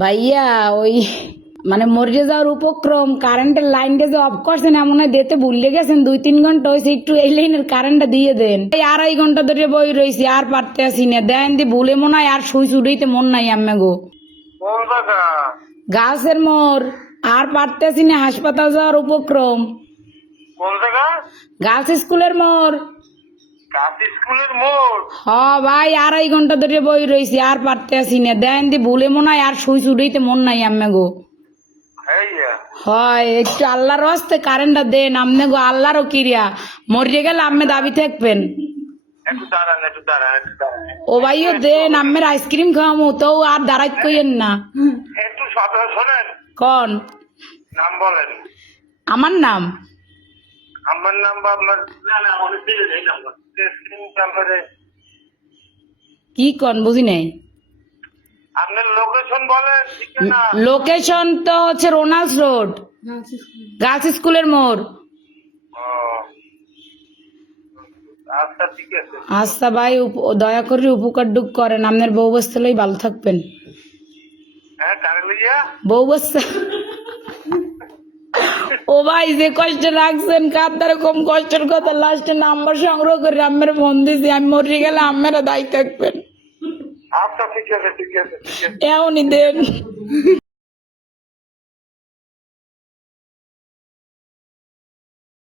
ভাইয়া ওই মানে মরে যাওয়ার উপক্রম কারেন্টের লাইনটা যে অফ করছেন এমন হয় দিতে ভুলে গেছেন 2-3 ঘন্টা হয়েছে একটু এই লাইনের কারেন্টটা দিয়ে দেন। এই 2.5 ঘন্টা ধরে বই রয়েছি আর পারতে আসি না দেন দি ভুলে মনে হয় আর শুই ছুটাইতে মন নাই আম্মে গো। কোন জায়গা? গাছের মোর আর পারতে আসি না হাসপাতাল যাওয়ার উপক্রম। কোন জায়গা? গার্লস স্কুলের মোর। কাশি স্কুলের মোড়। হ ভাই 2.5 ঘন্টা ধরে বই রয়েছি আর পারতে আসি না দেন দি ভুলে মনে হয় আর শুই ছুটাইতে মন নাই আম্মে গো। হেইয়া হয় একটু আল্লাহর হস্তে কারেন্টটা দেন আমনে গো আল্লাহরও কিরিয়া মরে গেলে আম্মে দাবি থাকবেন। একটু দাঁড়ান একটু দাঁড়ান একটু দাঁড়ান ও ভাইও দেন আম্মের আইসক্রিম খাওয়ামু তো আর দাঁড়াইত কইেন না। একটু সাথে শোনেন। কন নাম বলেন। আমার নাম আমার নাম বা আপনার না না অনেক দিন এই নাম্বার স্ক্রিন নাম্বারে কি কন বুঝি নাই। আপনার লোকেশন বলেন ঠিকানা। লোকেশন তো হচ্ছে রোনাল্ডস রোড গার্লস স্কুলের মোড়। ও, আচ্ছা ঠিক আছে। আচ্ছা ভাই দয়া করে উপকার ডুক করেন আপনার বউ বস্তা লই ভালো থাকবেন। হ্যাঁ কারে লইয়া? বউ বস্তা ও ভাই যে কষ্ট রাখছেন কার কম কষ্টের কথা লাস্টে নাম্বার সংগ্রহ করে আম্মের ফোন দিছি আমি মরে গেলে আম্মেরা দায়ী থাকবেন আচ্ছা ঠিক আছে ঠিক আছে ঠিক আছে। এমনই দেন।